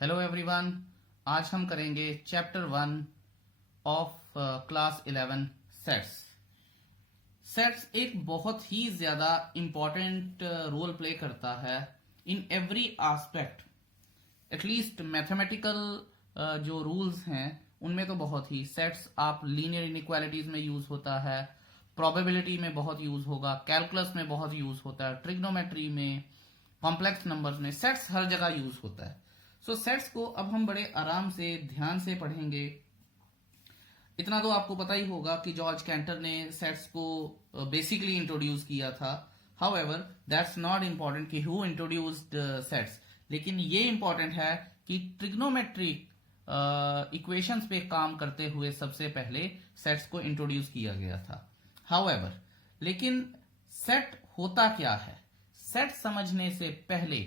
Hello everyone. आज हम करेंगे chapter 1 of class 11 sets. Sets एक बहुत ही ज्यादा इंपॉर्टेंट रोल प्ले करता है in every aspect. At least mathematical जो रूल्स हैं उनमें तो बहुत ही सेट्स आप लीनियर इनइक्वालिटीज में यूज होता है, प्रोबेबिलिटी में बहुत यूज होगा, कैलकुलस में बहुत यूज होता है, ट्रिग्नोमेट्री में, कॉम्प्लेक्स नंबर्स में सेट्स हर जगह यूज होता है। सो सेट्स को अब हम बड़े आराम से ध्यान से पढ़ेंगे। इतना तो आपको पता ही होगा कि जॉर्ज कैंटर ने सेट्स को बेसिकली इंट्रोड्यूस किया था। हाउएवर दैट्स नॉट इम्पॉर्टेंट कि हु इंट्रोड्यूस्ड सेट्स, लेकिन ये इंपॉर्टेंट है कि ट्रिग्नोमेट्रिक इक्वेशंस पे काम करते हुए सबसे पहले सेट्स को इंट्रोड्यूस किया गया था। हाउएवर लेकिन सेट होता क्या है, सेट समझने से पहले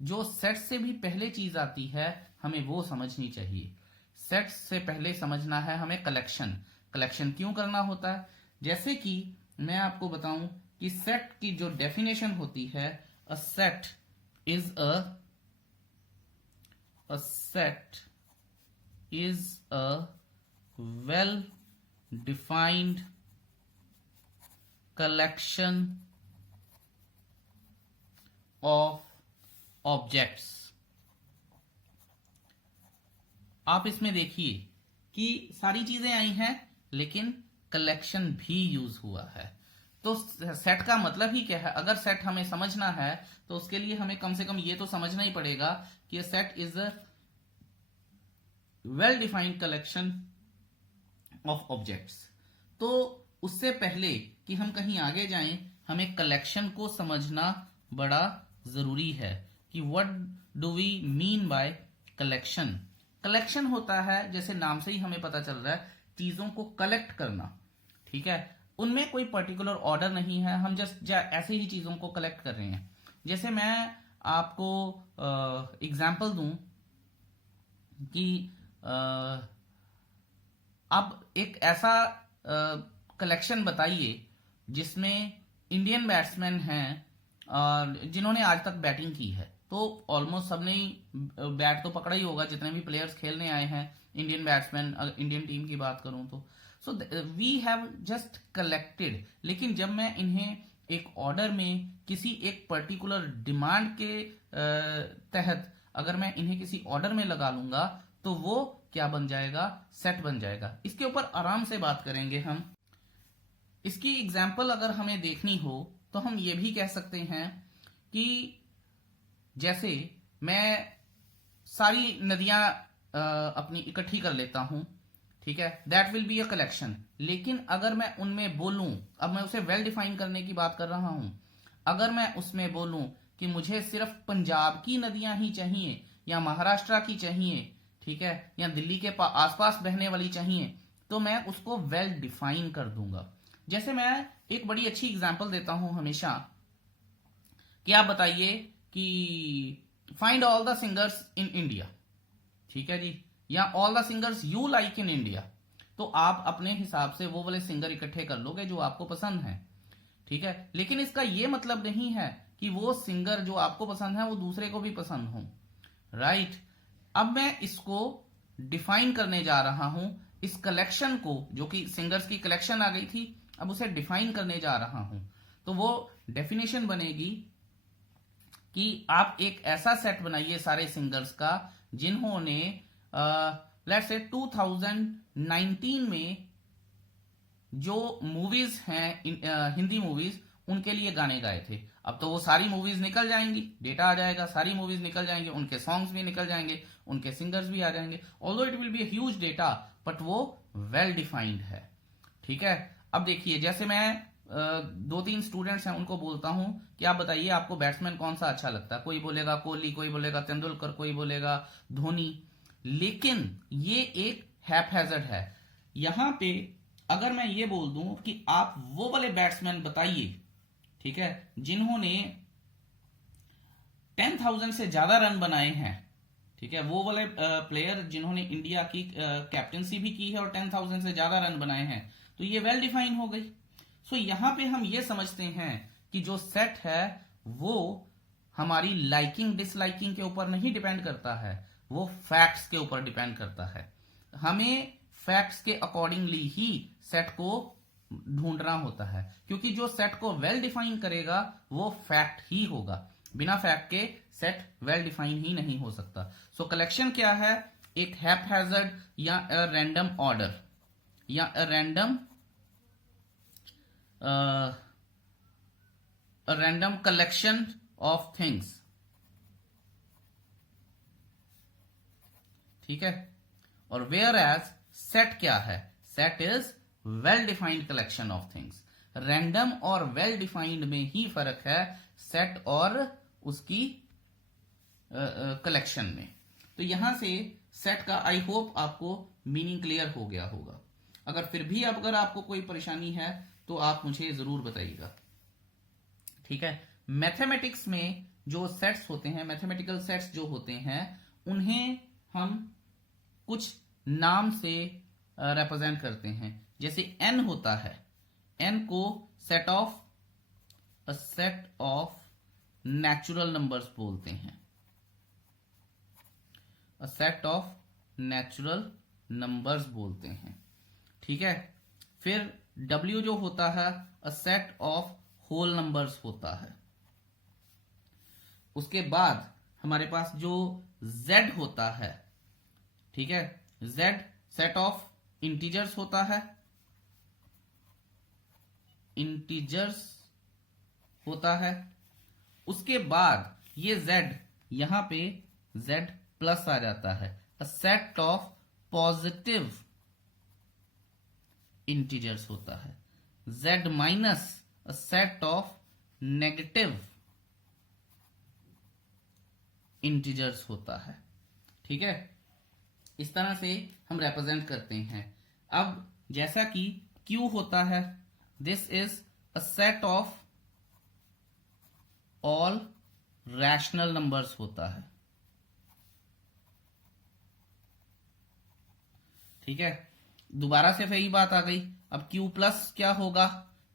जो सेट से भी पहले चीज आती है हमें वो समझनी चाहिए। सेट से पहले समझना है हमें कलेक्शन। कलेक्शन क्यों करना होता है? जैसे कि मैं आपको बताऊं कि सेट की जो डेफिनेशन होती है, a set is a well defined collection of objects. आप इसमें देखिए कि सारी चीजें आई हैं लेकिन कलेक्शन भी यूज हुआ है। तो सेट का मतलब ही क्या है? अगर सेट हमें समझना है तो उसके लिए हमें कम से कम ये तो समझना ही पड़ेगा कि set is a well defined collection of objects. तो उससे पहले कि हम कहीं आगे जाएं हमें कलेक्शन को समझना बड़ा जरूरी है कि what do we mean by collection. Collection होता है, जैसे नाम से ही हमें पता चल रहा है, चीजों को कलेक्ट करना। ठीक है, उनमें कोई पर्टिकुलर ऑर्डर नहीं है, हम जस्ट ऐसे ही चीजों को कलेक्ट कर रहे हैं। जैसे मैं आपको एग्जाम्पल दूं कि अब एक ऐसा कलेक्शन बताइए जिसमें इंडियन बैट्समैन हैं जिन्होंने आज तक बैटिंग की है। तो ऑलमोस्ट सबने ही बैट तो पकड़ा ही होगा, जितने भी प्लेयर्स खेलने आए हैं इंडियन बैट्समैन, इंडियन टीम की बात करूं तो। So we have just collected. लेकिन जब मैं इन्हें एक ऑर्डर में किसी एक पर्टिकुलर डिमांड के तहत अगर मैं इन्हें किसी ऑर्डर में लगा लूंगा तो वो क्या बन जाएगा? सेट बन जाएगा। इसके ऊपर आराम से बात करेंगे हम। इसकी एग्जाम्पल अगर हमें देखनी हो तो हम ये भी कह सकते हैं कि जैसे मैं सारी नदियां अपनी इकट्ठी कर लेता हूं, ठीक है, that will be a collection. लेकिन अगर मैं उनमें बोलूं, अब मैं उसे वेल डिफाइन करने की बात कर रहा हूं, अगर मैं उसमें बोलूं कि मुझे सिर्फ पंजाब की नदियां ही चाहिए या महाराष्ट्र की चाहिए, ठीक है, या दिल्ली के आसपास बहने वाली चाहिए, तो मैं उसको वेल डिफाइन कर दूंगा। जैसे मैं एक बड़ी अच्छी एग्जांपल देता हूं हमेशा कि आप बताइए कि find all the singers in India, ठीक है जी, या all the singers you like in India. तो आप अपने हिसाब से वो वाले सिंगर इकट्ठे कर लोगे जो आपको पसंद है, ठीक है। लेकिन इसका ये मतलब नहीं है कि वो सिंगर जो आपको पसंद है वो दूसरे को भी पसंद हो, राइट। अब मैं इसको डिफाइन करने जा रहा हूं, इस कलेक्शन को, जो कि सिंगर्स की कलेक्शन आ गई थी, अब उसे डिफाइन करने जा रहा हूं। तो वो डेफिनेशन बनेगी कि आप एक ऐसा सेट बनाइए सारे सिंगर्स का जिन्होंने लेट्स से 2019 में जो मूवीज हैं हिंदी मूवीज, उनके लिए गाने गाए थे। अब तो वो सारी मूवीज निकल जाएंगी, डेटा आ जाएगा, सारी मूवीज निकल जाएंगे, उनके सॉन्ग्स भी निकल जाएंगे, उनके सिंगर्स भी आ जाएंगे। Although it will be huge data, but वो वेल डिफाइंड है, ठीक है। अब देखिए, जैसे मैं दो तीन स्टूडेंट्स हैं उनको बोलता हूं कि आप बताइए आपको बैट्समैन कौन सा अच्छा लगता है। कोई बोलेगा कोहली, कोई बोलेगा तेंदुलकर, कोई बोलेगा धोनी। लेकिन ये एक हैपहैजर्ड है। यहां पे अगर मैं ये बोल दूं कि आप वो वाले बैट्समैन बताइए, ठीक है, जिन्होंने 10,000 से ज्यादा रन बनाए हैं, ठीक है, वो वाले प्लेयर जिन्होंने इंडिया की कैप्टनसी भी की है और 10,000 से ज्यादा रन बनाए हैं, तो ये वेल डिफाइन हो गई। सो यहां पे हम ये समझते हैं कि जो सेट है वो हमारी लाइकिंग डिसलाइकिंग के ऊपर नहीं डिपेंड करता है, वो फैक्ट्स के ऊपर डिपेंड करता है। हमें फैक्ट्स के अकॉर्डिंगली ही सेट को ढूंढना होता है, क्योंकि जो सेट को वेल डिफाइन करेगा वो फैक्ट ही होगा। बिना फैक्ट के सेट वेल डिफाइन ही नहीं हो सकता। सो कलेक्शन क्या है? एक हैपहैज़र्ड या रैंडम ऑर्डर या रैंडम कलेक्शन ऑफ थिंग्स, ठीक है। और वेयर एज सेट क्या है? Set is well defined collection of things. Random और वेल डिफाइंड में ही फर्क है सेट और उसकी कलेक्शन में। तो यहां से सेट का आई होप आपको मीनिंग क्लियर हो गया होगा। अगर फिर भी अगर आपको कोई परेशानी है तो आप मुझे जरूर बताइएगा, ठीक है। मैथमेटिक्स में जो सेट्स होते हैं, मैथमेटिकल सेट्स जो होते हैं, उन्हें हम कुछ नाम से रिप्रेजेंट करते हैं। जैसे n होता है, n को सेट ऑफ नेचुरल नंबर्स बोलते हैं, a set of natural numbers बोलते हैं, ठीक है। फिर w जो होता है, a set of whole numbers होता है। उसके बाद हमारे पास जो z होता है, ठीक है, z सेट ऑफ इंटीजर्स होता है, इंटीजर्स होता है। उसके बाद ये z, यहां पे z प्लस आ जाता है, a set of positive integers होता है। z minus, a set of negative integers होता है, ठीक है। इस तरह से हम रिप्रेजेंट करते हैं। अब जैसा कि q होता है, this is a set of all rational numbers होता है, ठीक है। दोबारा से वही बात आ गई। अब q प्लस क्या होगा?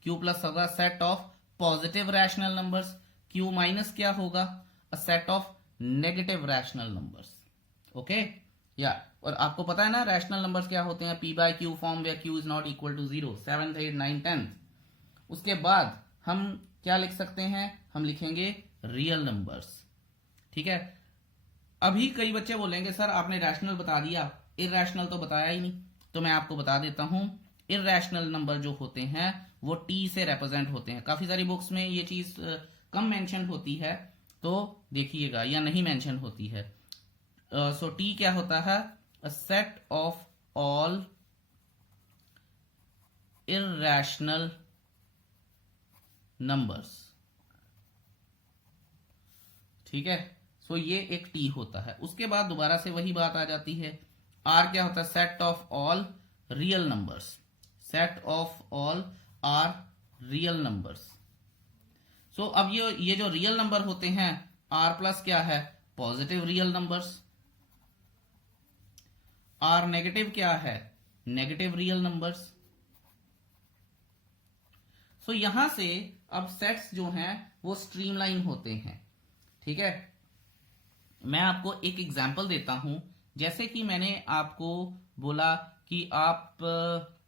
q प्लस होगा set of positive rational numbers. q minus क्या होगा? अ set of negative rational numbers, okay. या और आपको पता है ना रैशनल नंबर्स क्या होते हैं? p by q form where q is not equal to 0, 7th 8th 9th 10th। उसके बाद हम क्या लिख सकते हैं? हम लिखेंगे रियल नंबर्स, ठीक है। अभी कई बच्चे बोलेंगे सर आपने रैशनल बता दिया, इरैशनल तो बताया ही नहीं। तो मैं आपको बता देता हूं, इरैशनल नंबर जो होते हैं वो t से रिप्रेजेंट होते हैं। काफी सारी बुक्स में ये चीज कम मेंशन होती है, तो देखिएगा, या नहीं मेंशन होती है। सो t क्या होता है? A set of all irrational numbers, ठीक है। सो ये एक t होता है। उसके बाद दोबारा से वही बात आ जाती है। r क्या होता है? Set of all real numbers, set of all R real numbers. So अब ये जो रियल नंबर होते हैं, r प्लस क्या है? Positive real numbers. r negative क्या है? Negative real numbers. सो यहां से अब सेट्स जो हैं वो स्ट्रीमलाइन होते हैं, ठीक है। मैं आपको एक एग्जांपल देता हूं। जैसे कि मैंने आपको बोला कि आप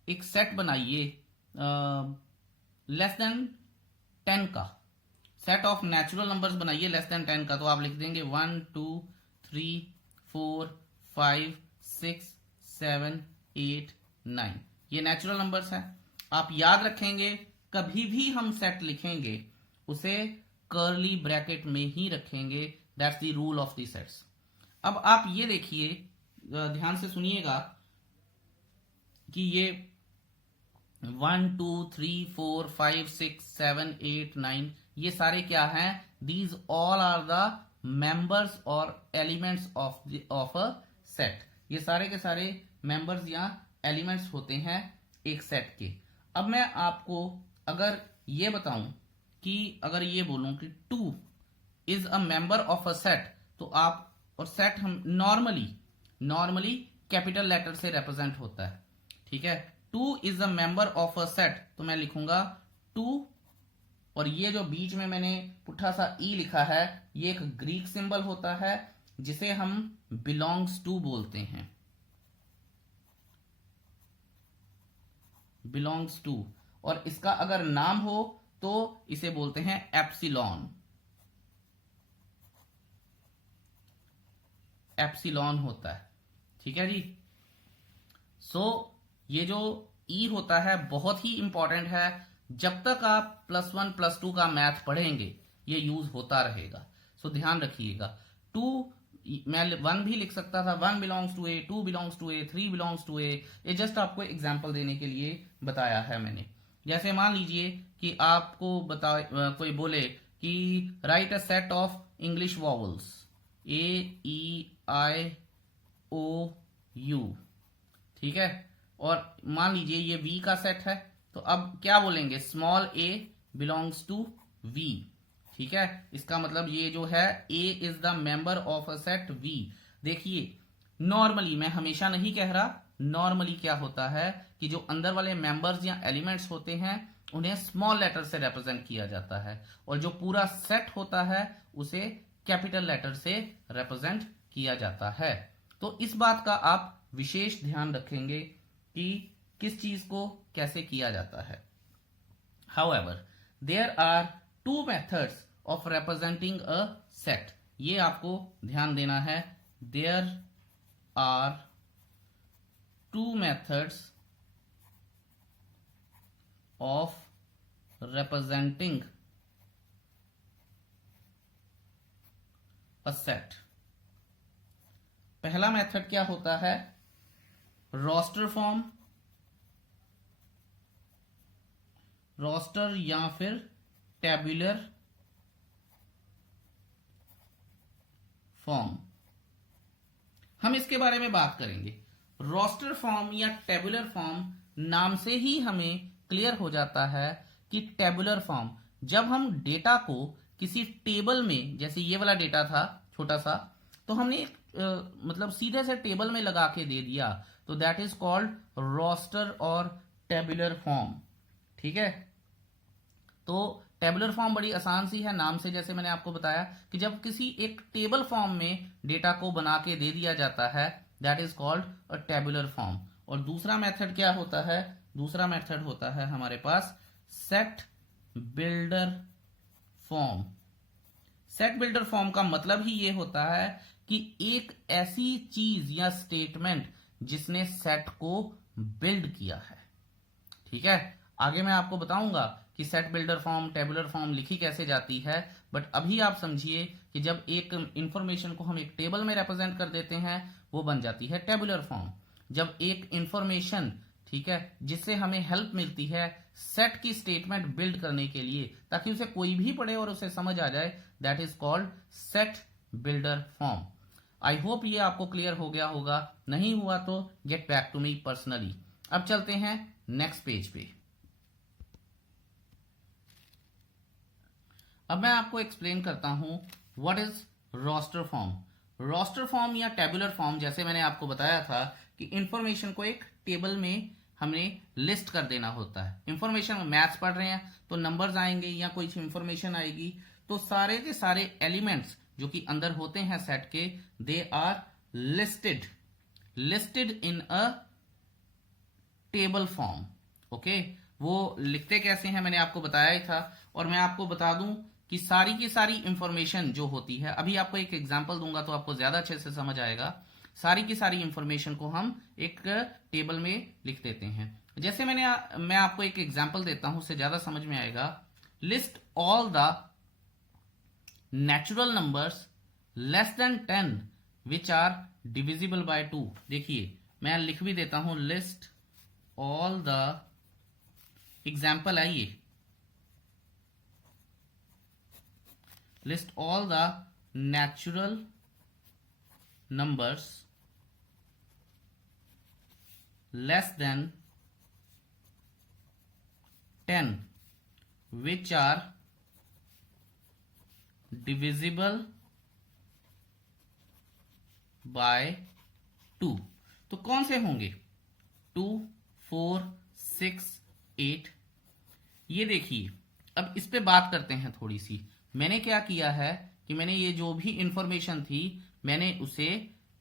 एक सेट बनाइए लेस देन 10 का, सेट ऑफ नेचुरल नंबर्स बनाइए लेस देन 10 का। तो आप लिख देंगे 1 2 3 4 5 6 7 8 9, ये नेचुरल नंबर्स हैं। आप याद रखेंगे, कभी भी हम सेट लिखेंगे उसे कर्ली ब्रैकेट में ही रखेंगे। That's the rule of the sets. अब आप ये देखिए, ध्यान से सुनिएगा कि ये 1 2 3 4 5 6 7 8 9 ये सारे क्या हैं? These all are the members और एलिमेंट्स ऑफ अ सेट। ये सारे के सारे मेंबर्स या एलिमेंट्स होते हैं एक सेट के। अब मैं आपको अगर ये बताऊं कि अगर ये बोलूं कि 2 is a member of a set, तो आप, और सेट हम नॉर्मली कैपिटल लेटर से रिप्रेजेंट होता है, ठीक है। 2 is a member of a set, तो मैं लिखूंगा 2, और ये जो बीच में मैंने पुट्ठा सा ई लिखा है, ये एक ग्रीक सिंबल होता है। जिसे हम बिलोंग्स टू बोलते हैं, बिलोंग्स टू, और इसका अगर नाम हो तो इसे बोलते हैं एप्सिलॉन, एप्सिलॉन होता है। ठीक है जी। सो ये जो ई होता है बहुत ही इंपॉर्टेंट है, जब तक आप +1 +2 का मैथ पढ़ेंगे ये यूज होता रहेगा। सो ध्यान रखिएगा। 2 मैं 1 भी लिख सकता था, 1 belongs to A, 2 belongs to A, 3 belongs to A. ये जस्ट आपको एग्जांपल देने के लिए बताया है मैंने। जैसे मान लीजिए कि आपको कोई बोले कि right a set of English vowels A E I O U, ठीक है, और मान लीजिए ये V का सेट है, तो अब क्या बोलेंगे, small a belongs to V। ठीक है, इसका मतलब ये जो है A is the member of a set V। देखिए नॉर्मली, मैं हमेशा नहीं कह रहा, नॉर्मली क्या होता है कि जो अंदर वाले मेंबर्स या एलिमेंट्स होते हैं उन्हें स्मॉल लेटर से रिप्रेजेंट किया जाता है, और जो पूरा सेट होता है उसे कैपिटल लेटर से रिप्रेजेंट किया जाता है। तो इस बात का आप विशेष ध्यान रखेंगे कि किस चीज को कैसे किया जाता है। However, there are two methods of representing a set. ये आपको ध्यान देना है। There are two methods of representing a set. पहला मेथड क्या होता है, रोस्टर फॉर्म, रोस्टर या फिर टेबुलर फॉर्म। हम इसके बारे में बात करेंगे। रोस्टर फॉर्म या टेबुलर फॉर्म, नाम से ही हमें क्लियर हो जाता है कि टेबुलर फॉर्म, जब हम डेटा को किसी टेबल में, जैसे ये वाला डेटा था छोटा सा, तो हमने मतलब सीधे से टेबल में लगा के दे दिया, तो दैट इज कॉल्ड रोस्टर और टेबुलर फॉर्म। ठीक है, तो टेबुलर फॉर्म बड़ी आसान सी है, नाम से जैसे मैंने आपको बताया कि जब किसी एक टेबल फॉर्म में डेटा को बना के दे दिया जाता है, that is called a tabular form. और दूसरा मेथड क्या होता है, दूसरा मेथड होता है हमारे पास set builder form. Set builder form का मतलब ही ये होता है कि एक ऐसी चीज या स्टेटमेंट जिसने सेट को बिल्ड किया है। ठीक है, आगे मैं आपको बताऊंगा कि set builder form, tabular form लिखी कैसे जाती है, बट अभी आप समझिए कि जब एक इंफॉर्मेशन को हम एक टेबल में रिप्रेजेंट कर देते हैं वो बन जाती है टेबुलर फॉर्म। जब एक इंफॉर्मेशन, ठीक है, जिससे हमें हेल्प मिलती है सेट की स्टेटमेंट बिल्ड करने के लिए, ताकि उसे कोई भी पढ़े और उसे समझ आ जाए, that is called set builder form. I hope ये आपको क्लियर हो गया होगा, नहीं हुआ तो get back to me personally. अब चलते हैं नेक्स्ट पेज पे। अब मैं आपको एक्सप्लेन करता हूं what is roster form. Roster form या टेबुलर फॉर्म, जैसे मैंने आपको बताया था कि इंफॉर्मेशन को एक टेबल में हमने लिस्ट कर देना होता है। इंफॉर्मेशन मैथ्स पढ़ रहे हैं तो नंबर्स आएंगे या कोई इंफॉर्मेशन आएगी, तो सारे के सारे एलिमेंट्स जो कि अंदर होते हैं सेट के, they are listed in a table form. Okay, वो लिखते कैसे हैं मैंने आपको बताया ही था, और मैं आपको बता दूं कि सारी की सारी इंफॉर्मेशन जो होती है, अभी आपको एक एग्जांपल दूंगा तो आपको ज्यादा अच्छे से समझ आएगा। सारी की सारी इंफॉर्मेशन को हम एक टेबल में लिख देते हैं। जैसे मैं आपको एक एग्जांपल देता हूं, उससे ज्यादा समझ में आएगा। List all the natural numbers less than 10 which are divisible by 2। देखिए मैं लिख भी देता हूं, लिस्ट ऑल द, एग्जाम्पल आइए, list all the natural numbers less than 10 which are divisible by 2। तो कौन से होंगे, 2, 4, 6, 8। ये देखिए, अब इस पे बात करते हैं थोड़ी सी। मैंने क्या किया है कि मैंने ये जो भी इंफॉर्मेशन थी मैंने उसे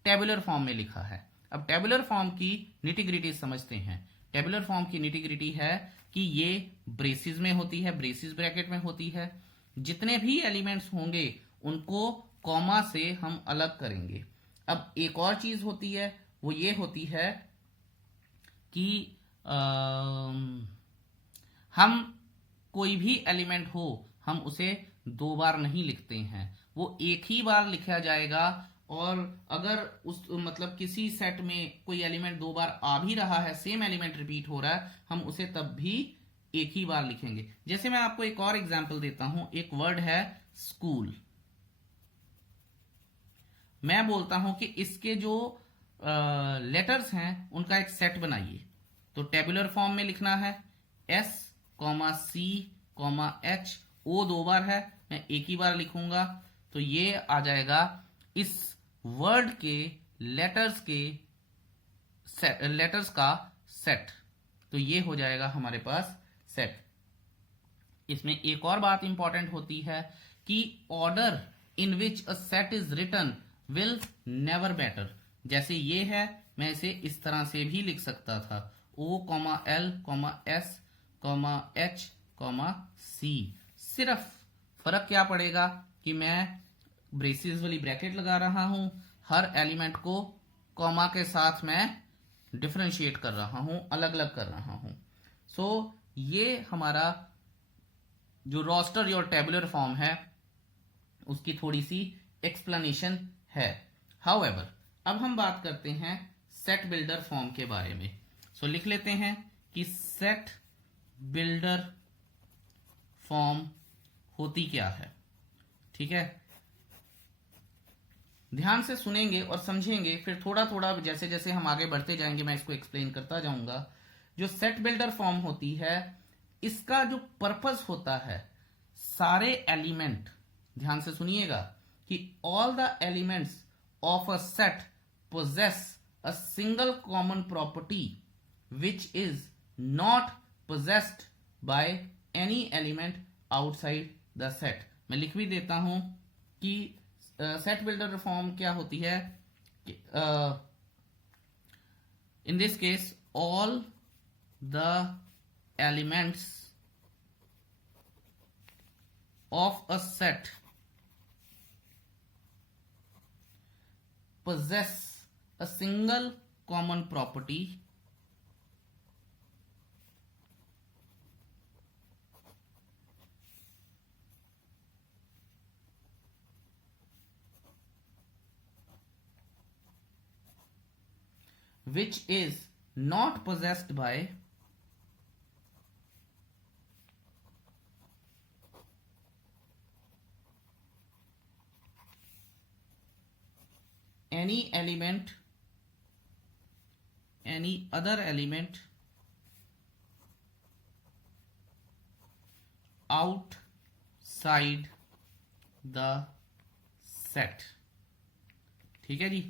टेबुलर फॉर्म में लिखा है। अब टेबुलर फॉर्म की निटी-ग्रिटी समझते हैं। टेबुलर फॉर्म की निटी-ग्रिटी है कि ये ब्रेसिस में होती है, ब्रेसिस ब्रैकेट में होती है। जितने भी एलिमेंट्स होंगे उनको कॉमा से हम अलग करेंगे। अब एक और चीज होती है, वो ये होती है कि हम कोई भी एलिमेंट हो हम उसे दो बार नहीं लिखते हैं, वो एक ही बार लिखा जाएगा। और अगर उस मतलब किसी सेट में कोई एलिमेंट दो बार आ भी रहा है, सेम एलिमेंट रिपीट हो रहा है, हम उसे तब भी एक ही बार लिखेंगे। जैसे मैं आपको एक और एग्जांपल देता हूं। एक वर्ड है स्कूल। मैं बोलता हूं कि इसके जो लेटर्स हैं उनका एक सेट बनाइए। तो टेबुलर फॉर्म में लिखना है S, C, H। O दो बार है, मैं एक ही बार लिखूंगा। तो ये आ जाएगा इस वर्ड के लेटर्स का सेट। तो ये हो जाएगा हमारे पास सेट। इसमें एक और बात इंपॉर्टेंट होती है कि order in which a set is written will never matter. जैसे ये है, मैं इसे इस तरह से भी लिख सकता था, O, L, S, H, C। सिर्फ फर्क क्या पड़ेगा कि मैं ब्रेसिस वाली ब्रैकेट लगा रहा हूं, हर एलिमेंट को कॉमा के साथ मैं डिफरेंशिएट कर रहा हूं, अलग अलग कर रहा हूं। सो ये हमारा जो रोस्टर और टेबुलर फॉर्म है उसकी थोड़ी सी एक्सप्लेनेशन है। हाउएवर, अब हम बात करते हैं सेट बिल्डर फॉर्म के बारे में। सो लिख लेते हैं कि सेट बिल्डर फॉर्म होती क्या है। ठीक है, ध्यान से सुनेंगे और समझेंगे, फिर थोड़ा थोड़ा जैसे जैसे हम आगे बढ़ते जाएंगे मैं इसको एक्सप्लेन करता जाऊंगा। जो सेट बिल्डर फॉर्म होती है, इसका जो पर्पस होता है, सारे एलिमेंट, ध्यान से सुनिएगा, कि all the elements of a set possess a single common property which is not possessed by any element outside the set। मैं लिख भी देता हूं कि सेट बिल्डर फॉर्म क्या होती है। In this case all the elements of a set possess a single common property which is not possessed by any element, any other element outside the set। ठीक है जी,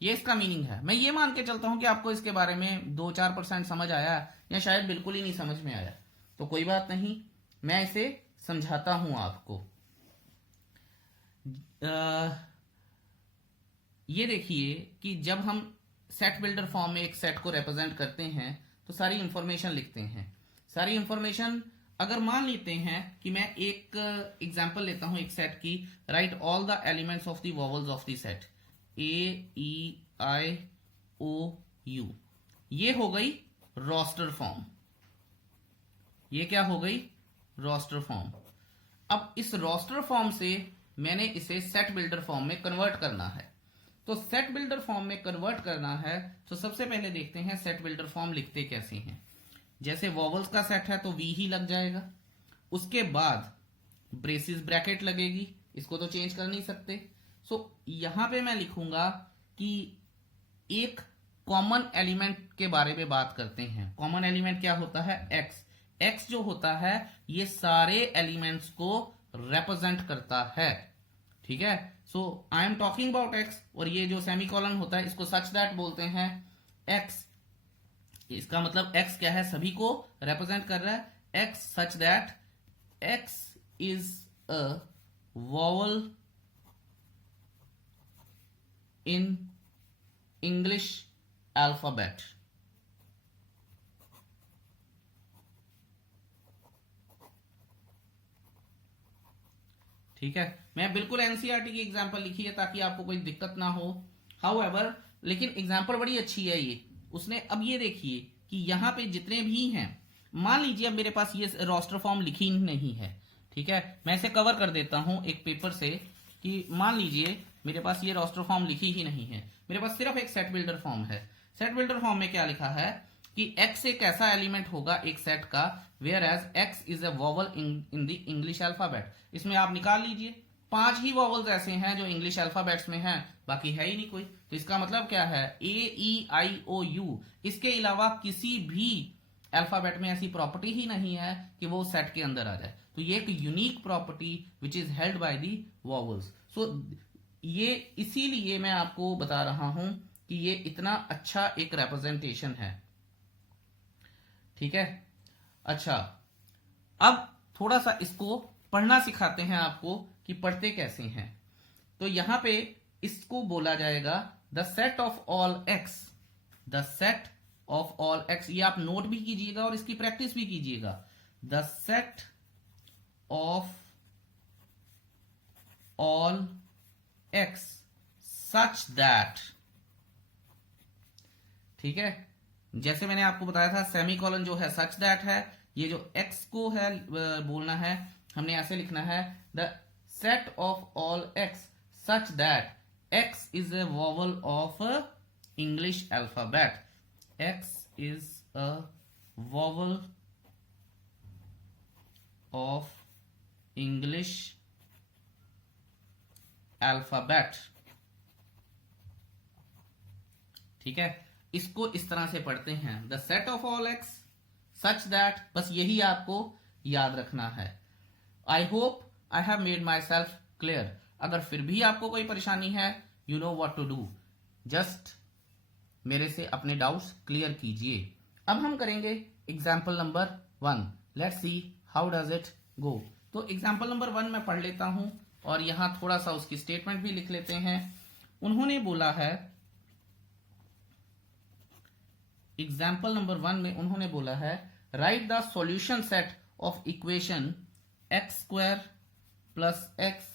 ये इसका मीनिंग है। मैं ये मान के चलता हूं कि आपको इसके बारे में 2-4% समझ आया, या शायद बिल्कुल ही नहीं समझ में आया, तो कोई बात नहीं, मैं इसे समझाता हूं आपको। ये देखिए कि जब हम सेट बिल्डर फॉर्म में एक सेट को रिप्रेजेंट करते हैं तो सारी इंफॉर्मेशन लिखते हैं। सारी इंफॉर्मेशन अगर मान लेते हैं कि मैं एक एग्जांपल लेता हूं एक सेट की, right all the elements of the vowels of the set A, E, I, O, U। ये हो गई रोस्टर फॉर्म। ये क्या हो गई? Roster form. अब इस रोस्टर फॉर्म से मैंने इसे सेट बिल्डर फॉर्म में कन्वर्ट करना है। तो सेट बिल्डर फॉर्म में कन्वर्ट करना है तो सबसे पहले देखते हैं सेट बिल्डर फॉर्म लिखते कैसे हैं। जैसे वॉवल्स का सेट है तो वी ही लग जाएगा, उसके बाद ब्रेसिस ब्रैकेट लगेगी, इसको तो चेंज कर नहीं सकते। सो यहां पे मैं लिखूंगा कि एक कॉमन एलिमेंट के बारे में बात करते हैं। कॉमन एलिमेंट क्या होता है? एक्स। एक्स जो होता है ये सारे एलिमेंट्स को रिप्रेजेंट करता है। ठीक है, so I am talking about x, और ये जो सेमीकोलन होता है इसको सच दैट बोलते हैं एक्स। इसका मतलब एक्स क्या है? सभी को रिप्रेजेंट कर रहा है। X such that x is a vowel in English alphabet. ठीक है, मैं बिल्कुल एनसीईआरटी की एग्जांपल लिखी है ताकि आपको कोई दिक्कत ना हो। हाउएवर, लेकिन एग्जांपल बड़ी अच्छी है ये उसने। अब ये देखिए कि यहाँ पे जितने भी हैं, मान लीजिए अब मेरे पास ये रोस्टर फॉर्म लिखी नहीं है, ठीक है, मैं इसे कवर कर देता हूं एक पेपर से कि मान लीजिए मेरे पास ये रोस्टर फॉर्म लिखी ही नहीं है, मेरे पास सिर्फ एक सेट बिल्डर फॉर्म है। सेट बिल्डर फॉर्म में क्या लिखा है कि x एक ऐसा एलिमेंट होगा एक सेट का where as x is a vowel in the English alphabet. इसमें आप निकाल लीजिए 5 ही वॉवल्स ऐसे हैं जो इंग्लिश अल्फाबेट्स में हैं, बाकी है ही नहीं कोई। तो इसका मतलब क्या है, A E I O U, इसके अलावा किसी भी अल्फाबेट में ऐसी प्रॉपर्टी ही नहीं है कि वो सेट के अंदर आ जाए। तो ये एक unique property which is held by the vowels. So ये इसीलिए मैं आपको बता रहा हूं कि ये इतना अच्छा एक रिप्रेजेंटेशन है। ठीक है, अच्छा, अब थोड़ा सा इसको पढ़ना सिखाते हैं आपको कि पढ़ते कैसे हैं। तो यहां पे इसको बोला जाएगा the set of all x. The set of all x, ये आप नोट भी कीजिएगा और इसकी प्रैक्टिस भी कीजिएगा। The set of all x such that, ठीक है, जैसे मैंने आपको बताया था सेमीकोलन जो है सच दैट है, ये जो एक्स को है बोलना है, हमने ऐसे लिखना है the set of all x such that x is a vowel of English alphabet. X is a vowel of English alphabet। ठीक है, इसको इस तरह से पढ़ते हैं the set of all x such that, बस यही आपको याद रखना है। I hope I have made myself clear. अगर फिर भी आपको कोई परेशानी है, you know what to do, just मेरे से अपने डाउट्स क्लियर कीजिए। अब हम करेंगे example number 1। Let's see how does it go. तो एग्जाम्पल नंबर 1 मैं पढ़ लेता हूं और यहां थोड़ा सा उसकी स्टेटमेंट भी लिख लेते हैं। उन्होंने बोला है एग्जाम्पल नंबर 1 में उन्होंने बोला है write the solution set of equation x square plus x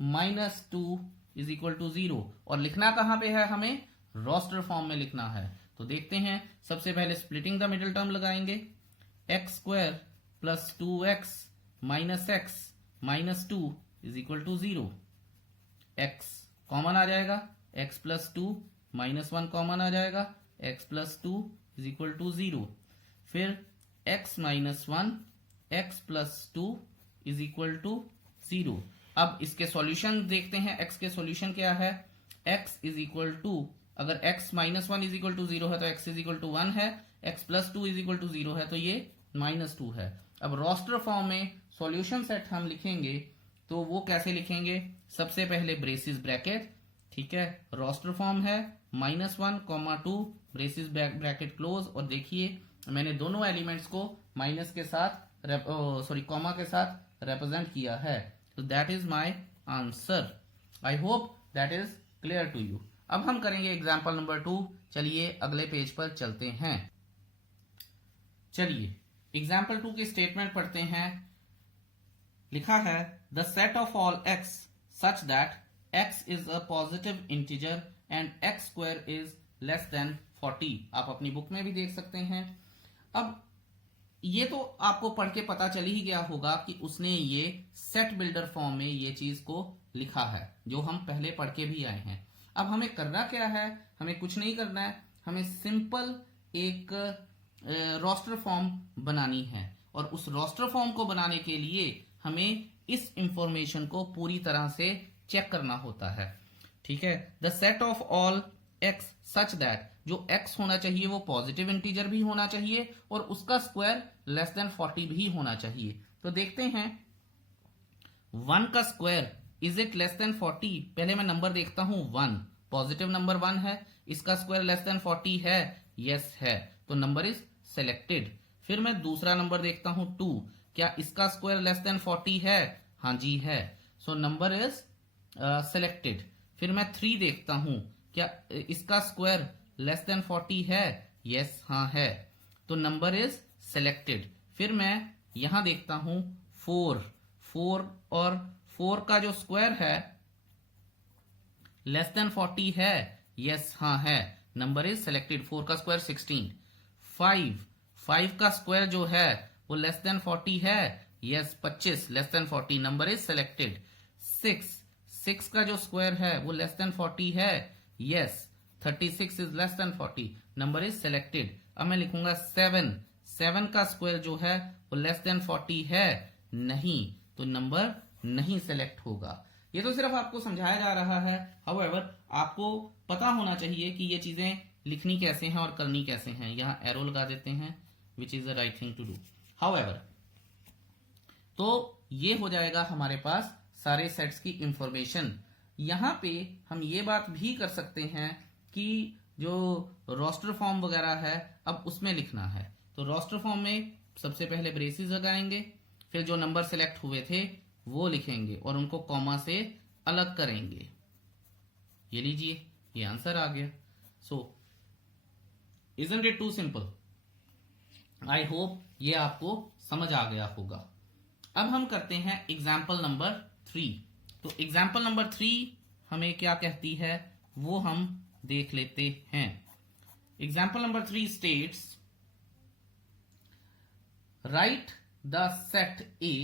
minus 2 is equal to 0। और लिखना कहां पे है, हमें रोस्टर फॉर्म में लिखना है। तो देखते हैं, सबसे पहले स्प्लिटिंग द मिडिल टर्म लगाएंगे, x square plus 2x minus x minus 2 is equal to 0। X common आ जाएगा, x प्लस 2 माइनस 1 कॉमन आ जाएगा, x plus 2 is equal to 0। फिर x minus 1 x plus 2 is equal to 0। अब इसके solution देखते हैं, x के सॉल्यूशन क्या है, x इज इक्वल टू, अगर x minus 1 is equal to 0 है तो x इज इक्वल टू 1 है, x plus 2 is equal to 0 है तो ये माइनस 2 है। अब रोस्टर फॉर्म में सॉल्यूशन सेट हम लिखेंगे तो वो कैसे लिखेंगे, सबसे पहले ब्रेसिस ब्रैकेट, ठीक है, रोस्टर फॉर्म है -1, 2 ब्रेसिस ब्रैकेट क्लोज। और देखिए मैंने दोनों एलिमेंट्स को माइनस के साथ कॉमा के साथ रिप्रेजेंट किया है। तो that is my answer. I hope that is clear to you. अब हम करेंगे एग्जाम्पल नंबर 2। चलिए अगले पेज पर चलते हैं। चलिए एग्जाम्पल 2 की स्टेटमेंट पढ़ते हैं। लिखा है the set of all x such that x is a positive integer and x square is less then 40। आप अपनी बुक में भी देख सकते हैं। अब ये तो आपको पढ़ के पता चल ही गया होगा कि उसने ये सेट बिल्डर फॉर्म में ये चीज को लिखा है, जो हम पहले पढ़ के भी आए हैं। अब हमें करना क्या है, हमें कुछ नहीं करना है, हमें सिंपल एक रोस्टर फॉर्म बनानी है। और उस रोस्टर फॉर्म को बनाने के लिए हमें इस इंफॉर्मेशन को पूरी तरह से चेक करना होता है। ठीक है, the set of all x such that, जो एक्स होना चाहिए वो पॉजिटिव इंटीजर भी होना चाहिए और उसका स्क्वायर लेस देन 40 भी होना चाहिए। तो देखते हैं 1 का square is it less than 40। पहले मैं नंबर देखता हूं 1, पॉजिटिव नंबर 1 है, इसका स्क्वायर लेस देन 40 है, यस है, तो नंबर इज सेलेक्टेड। फिर मैं दूसरा नंबर देखता हूं 2, क्या इसका स्क्वायर लेस देन 40 है, हाँ जी है, सो नंबर इज सेलेक्टेड। फिर मैं 3 देखता हूं, क्या इसका स्क्वायर लेस देन 40 है? यस, हाँ है, तो नंबर इज सेलेक्टेड। फिर मैं यहां देखता हूं 4, 4 और 4 का जो स्क्वायर है लेस देन 40 है? यस, हाँ है, नंबर इज सेलेक्टेड। 4 का स्क्वायर 16। 5, 5 का स्क्वायर जो है वो लेस देन 40 है? Yes, 25 less than 40, number is selected. 6, 6 का जो स्क्वायर है वो लेस देन 40 है? Yes, 36 is less then 40, number is selected. अब मैं लिखूंगा 7, 7 का स्क्वायर जो है वो लेस देन 40 है? नहीं, तो नंबर नहीं सेलेक्ट होगा। ये तो सिर्फ आपको समझाया जा रहा है, हाउएवर आपको पता होना चाहिए कि ये चीजें लिखनी कैसे हैं और करनी कैसे हैं। यहाँ एरो लगा देते हैं, which is the right thing to do. However, तो ये हो जाएगा हमारे पास सारे सेट्स की इंफॉर्मेशन। यहां पे हम ये बात भी कर सकते हैं कि जो रोस्टर फॉर्म वगैरह है अब उसमें लिखना है, तो रोस्टर फॉर्म में सबसे पहले ब्रेसेस लगाएंगे, फिर जो नंबर सेलेक्ट हुए थे वो लिखेंगे और उनको कॉमा से अलग करेंगे। ये लीजिए, ये आंसर आ गया। So isn't it too simple? I hope ये आपको समझ आ गया होगा। अब हम करते हैं एग्जाम्पल नंबर 3। तो एग्जाम्पल नंबर 3 हमें क्या कहती है वो हम देख लेते हैं। Example number 3 states write the set A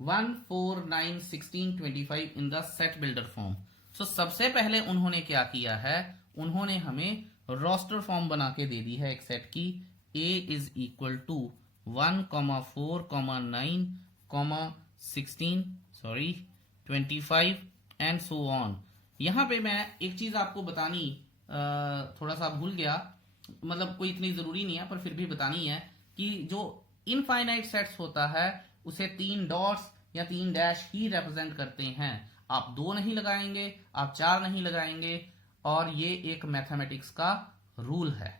1 4 9 16 25 in the set builder form. So सबसे पहले उन्होंने क्या किया है, उन्होंने हमें रोस्टर फॉर्म बना के दे दी है एक सेट की। A is equal to 1, 4, 9, 16 sorry 25 and so on. यहां पे मैं एक चीज आपको बतानी थोड़ा सा भूल गया, मतलब कोई इतनी जरूरी नहीं है पर फिर भी बतानी है कि जो इनफाइनाइट सेट्स होता है उसे 3 डॉट्स या 3 डैश ही रिप्रेजेंट करते हैं। आप 2 नहीं लगाएंगे, आप 4 नहीं लगाएंगे, और ये एक मैथमेटिक्स का रूल है।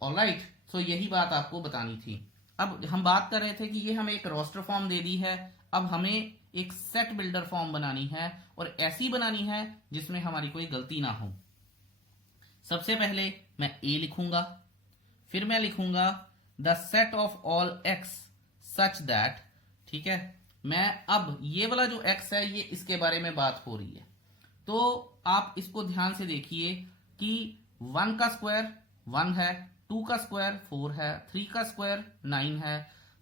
ऑलराइट, सो यही बात आपको बतानी थी। अब हम बात कर रहे थे कि ये हमें एक रोस्टर फॉर्म दे दी है, अब हमें एक सेट बिल्डर फॉर्म बनानी है और ऐसी बनानी है जिसमें हमारी कोई गलती ना हो। सबसे पहले मैं A लिखूंगा, फिर मैं लिखूंगा the set of all x such that, ठीक है, मैं अब ये वाला जो x है ये इसके बारे में बात हो रही है, तो आप इसको ध्यान से देखिए कि 1 का स्क्वायर 1 है, 2 का स्क्वायर 4 है, 3 का स्क्वायर 9 है,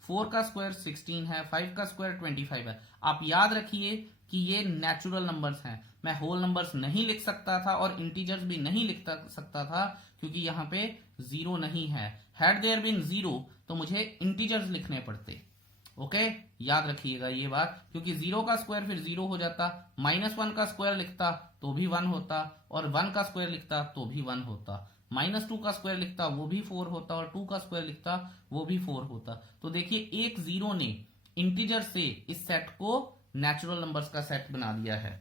4 का स्क्वायर 16 है, 5 का स्क्वायर 25 है। आप याद रखिए कि ये नेचुरल नंबर्स हैं, मैं होल नंबर्स नहीं लिख सकता था और इंटीजर्स भी नहीं लिख सकता था क्योंकि यहाँ पे जीरो नहीं है। हैड देयर बीन जीरो तो मुझे इंटीजर्स लिखने पड़ते। ओके, याद रखिएगा ये बात, क्योंकि 0 का स्क्वायर फिर 0 हो जाता, -1 का स्क्वायर लिखता तो भी 1 होता, और 1 का स्क्वायर लिखता तो भी 1 होता, -2 का स्क्वायर लिखता वो भी 4 होता, और 2 का स्क्वायर लिखता वो भी 4 होता। तो देखिए एक 0 ने इंटीजर से इस सेट को नेचुरल नंबर्स का सेट बना दिया है।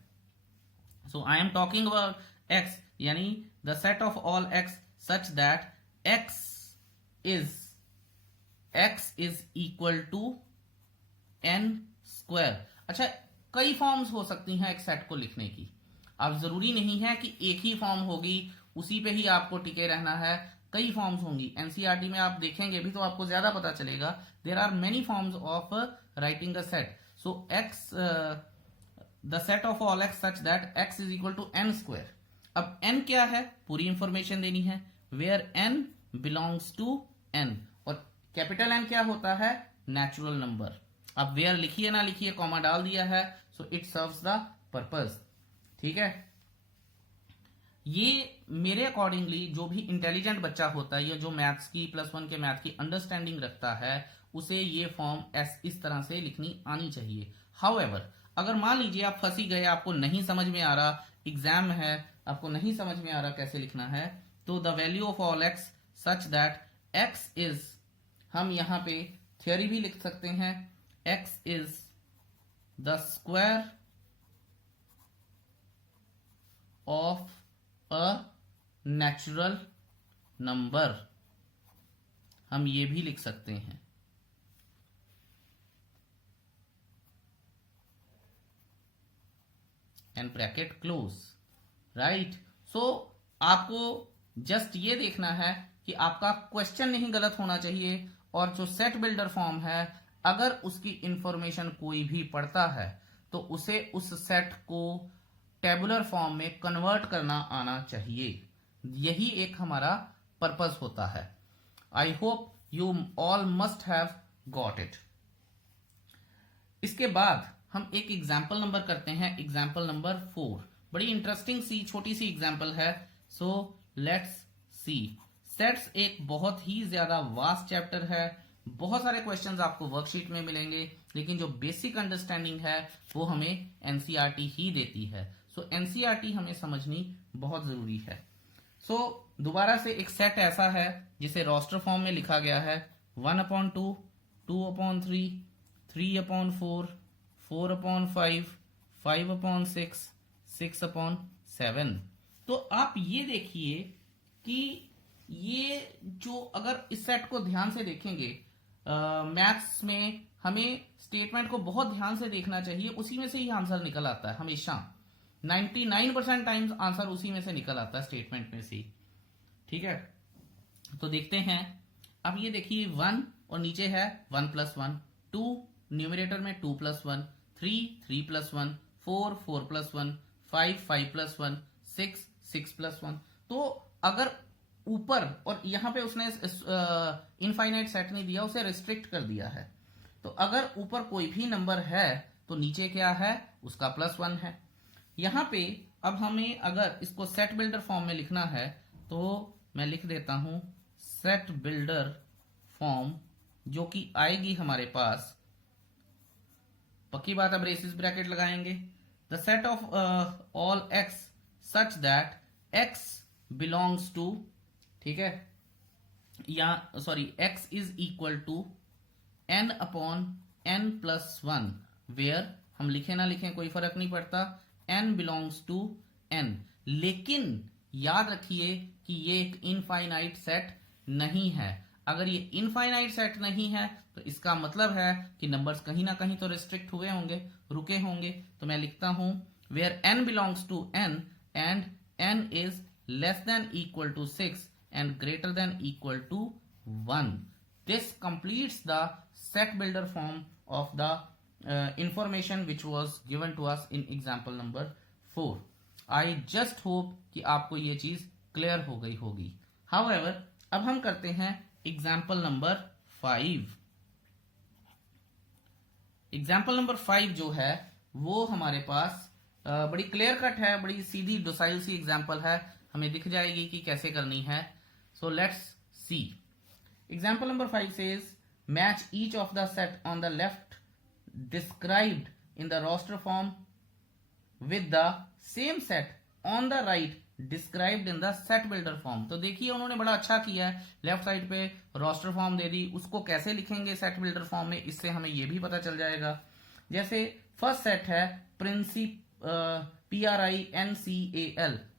So I am talking about x, यानी the set of all x such that x is equal to n square. अच्छा, कई फॉर्म्स हो सकती हैं एक सेट को लिखने की, अब जरूरी नहीं है कि एक ही फॉर्म होगी उसी पे ही आपको टिके रहना है, कई फॉर्म्स होंगी। एनसीईआरटी में आप देखेंगे भी तो आपको ज्यादा पता चलेगा। There are many forms of writing a set. So x the set of all x such that x is equal to n square. अब n क्या है पूरी इंफॉर्मेशन देनी है, where n belongs to n, और कैपिटल N क्या होता है, नेचुरल नंबर। अब वेयर लिखिए ना लिखिए, कॉमा डाल दिया है, so it serves the purpose. ठीक है, ये मेरे अकॉर्डिंगली जो भी इंटेलिजेंट बच्चा होता है या जो मैथ्स की +1 के मैथ की अंडरस्टैंडिंग रखता है उसे ये फॉर्म इस तरह से लिखनी आनी चाहिए। हाउएवर, अगर मान लीजिए आप फंसी गए, आपको नहीं समझ में आ रहा, एग्जाम है आपको नहीं समझ में आ रहा कैसे लिखना है, तो the value of all x such that x is, हम यहां पे थ्योरी भी लिख सकते हैं, x is the square of a natural number, हम ये भी लिख सकते हैं। And bracket close, right. So आपको जस्ट ये देखना है कि आपका क्वेश्चन नहीं गलत होना चाहिए, और जो सेट बिल्डर फॉर्म है अगर उसकी इंफॉर्मेशन कोई भी पढ़ता है तो उसे उस सेट को टेबुलर फॉर्म में कन्वर्ट करना आना चाहिए। यही एक हमारा पर्पस होता है। I hope you all must have got it. इसके बाद हम एक एग्जाम्पल नंबर करते हैं, एग्जाम्पल नंबर 4। बड़ी इंटरेस्टिंग सी छोटी सी एग्जाम्पल है। So let's see. सेट्स एक बहुत ही ज्यादा वास्ट चैप्टर है, बहुत सारे क्वेश्चंस आपको वर्कशीट में मिलेंगे, लेकिन जो बेसिक अंडरस्टैंडिंग है वो हमें एनसीईआरटी ही देती है। सो एनसीईआरटी हमें समझनी बहुत जरूरी है। सो दोबारा से एक सेट ऐसा है जिसे रोस्टर फॉर्म में लिखा गया है 1/2, 2/3, 3/4, 4/5, 5/6, 6/7। तो आप ये देखिए कि ये जो अगर इस सेट को ध्यान से देखेंगे, मैथ्स में हमें स्टेटमेंट को बहुत ध्यान से देखना चाहिए, उसी में से ही आंसर निकल आता है हमेशा। 99% टाइम्स आंसर उसी में से निकल आता है, स्टेटमेंट में से ही। ठीक है, तो देखते हैं। अब ये देखिए 1 और नीचे है 1+1, 2 न्यूमरेटर में 2+1, 3+1, 4+1, 5+1, 6+1। तो अगर ऊपर और यहां पे उसने इनफाइनाइट सेट नहीं दिया, उसे रिस्ट्रिक्ट कर दिया है। तो अगर ऊपर कोई भी नंबर है तो नीचे क्या है, उसका +1 है। यहां पे अब हमें अगर इसको सेट बिल्डर फॉर्म में लिखना है तो मैं लिख देता हूं सेट बिल्डर फॉर्म, जो कि आएगी हमारे पास, पक्की बात है ब्रेसिस ब्रैकेट लगाएंगे, the set of all x such that x belongs to, ठीक है, या sorry x is equal to n/n+1, where हम लिखे ना लिखें कोई फर्क नहीं पड़ता, n बिलोंग्स टू n। लेकिन याद रखिए कि ये एक इनफाइनाइट सेट नहीं है। अगर ये इनफाइनाइट सेट नहीं है तो इसका मतलब है कि नंबर्स कहीं ना कहीं तो रिस्ट्रिक्ट हुए होंगे, रुके होंगे। तो मैं लिखता हूं where n belongs to n and n is less than equal to 6 and greater than equal to 1. This completes the set builder form of the information which was given to us in example number 4. I just hope कि आपको ये चीज clear हो गई होगी। However, अब हम करते हैं example number 5। example number 5 जो है वो हमारे पास बड़ी क्लियर कट है, बड़ी सीधी डोसाइल सी एग्जाम्पल है, हमें दिख जाएगी कि कैसे करनी है। So let's see. Example number 5 says match each of the set on the left described in the roster form with the same set on the right described in the set builder form. तो देखिए उन्होंने बड़ा अच्छा किया है, left side पे roster form दे दी, उसको कैसे लिखेंगे सेट बिल्डर फॉर्म में, इससे हमें ये भी पता चल जाएगा। जैसे फर्स्ट सेट है PRINCAL,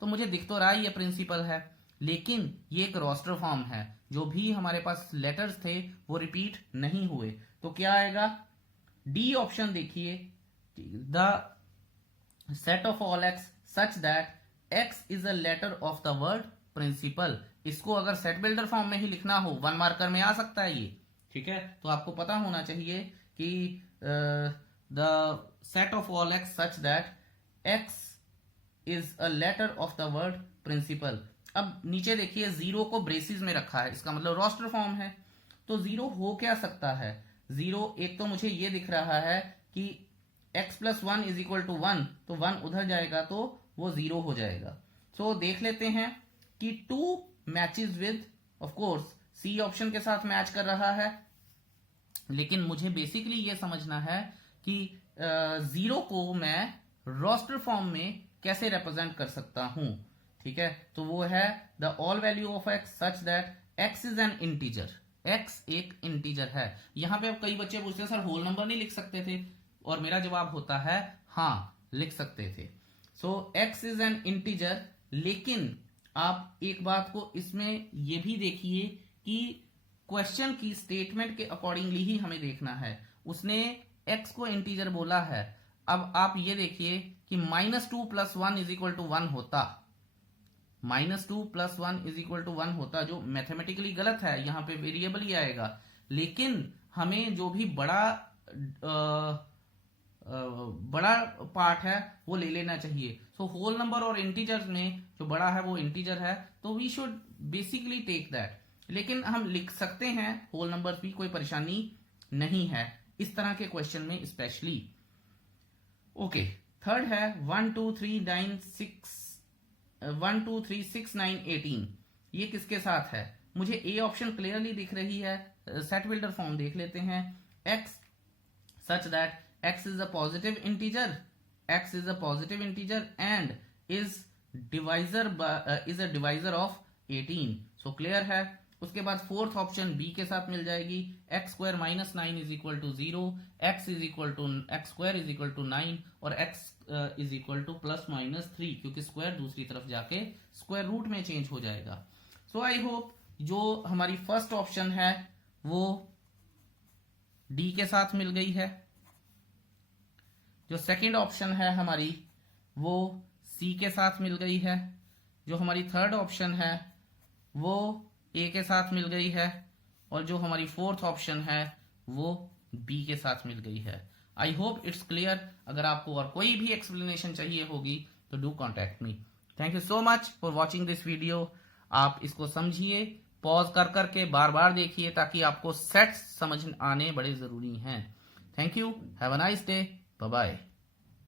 तो मुझे दिख तो रहा है ये प्रिंसिपल है, लेकिन ये एक रोस्टर फॉर्म है, जो भी हमारे पास लेटर्स थे वो रिपीट नहीं हुए। तो क्या आएगा, डी ऑप्शन देखिए, the set of all x such that x is a letter of the word principal. इसको अगर सेट बिल्डर फॉर्म में ही लिखना हो, 1 मार्कर में आ सकता है ये, ठीक है। तो आपको पता होना चाहिए कि the set of all x such that x is a letter of the word principal. अब नीचे देखिए 0 को ब्रेसिस में रखा है, इसका मतलब रोस्टर फॉर्म है। तो 0 हो क्या सकता है, 0 एक तो मुझे ये दिख रहा है कि x+1 इज इक्वल टू 1, तो 1 उधर जाएगा तो वो 0 हो जाएगा। तो देख लेते हैं कि 2 matches with, of course C option के साथ मैच कर रहा है, लेकिन मुझे बेसिकली ये समझना है कि 0 को मैं रोस्टर फॉर्म में कैसे रिप्रेजेंट कर सकता हूं, ठीक है। तो वो है the all value of x such that x is an integer, x एक इंटीजर है। यहां पे अब कई बच्चे पूछते हैं सर होल नंबर नहीं लिख सकते थे, और मेरा जवाब होता है हाँ लिख सकते थे। सो एक्स इज एन इंटीजर, लेकिन आप एक बात को इसमें ये भी देखिए कि क्वेश्चन की स्टेटमेंट के अकॉर्डिंगली ही हमें देखना है। उसने एक्स को इंटीजर बोला है, अब आप ये देखिए कि -2 + 1 = 1 होता, -2 + 1 = 1 होता, जो मैथमेटिकली गलत है, यहाँ पे वेरिएबल ही आएगा। लेकिन हमें जो भी बड़ा पार्ट है वो ले लेना चाहिए। सो होल नंबर और इंटीजर्स में जो बड़ा है वो इंटीजर है, तो we should basically take that. लेकिन हम लिख सकते हैं होल नंबर्स भी, कोई परेशानी नहीं है इस तरह के क्वेश्चन में स्पेशली। ओके, थर्ड है 1 2 3 6 9 18। ये किसके साथ है? मुझे ए ऑप्शन क्लियरली दिख रही है। सेट बिल्डर फॉर्म देख लेते हैं। x such that x is a positive integer and is a divisor of 18। So clear है। उसके बाद फोर्थ ऑप्शन बी के साथ मिल जाएगी। x² - 9 = 0, x² = 9 और x ±3, क्योंकि स्क्वायर दूसरी तरफ जाके स्क्वायर रूट में चेंज हो जाएगा। सो आई होप जो हमारी फर्स्ट ऑप्शन है वो डी के साथ मिल गई है। जो सेकंड ऑप्शन है हमारी वो सी के साथ मिल गई है। जो हमारी थर्ड ऑप्शन है वो ए के साथ मिल गई है। और जो हमारी फोर्थ ऑप्शन है वो बी के साथ मिल गई है। I hope it's clear. अगर आपको और कोई भी एक्सप्लेनेशन चाहिए होगी तो do contact me. Thank you so much for watching this video. आप इसको समझिए, पॉज कर करके बार बार देखिए, ताकि आपको सेट्स समझ आने बड़े जरूरी हैं। Thank you, have a nice day, bye bye.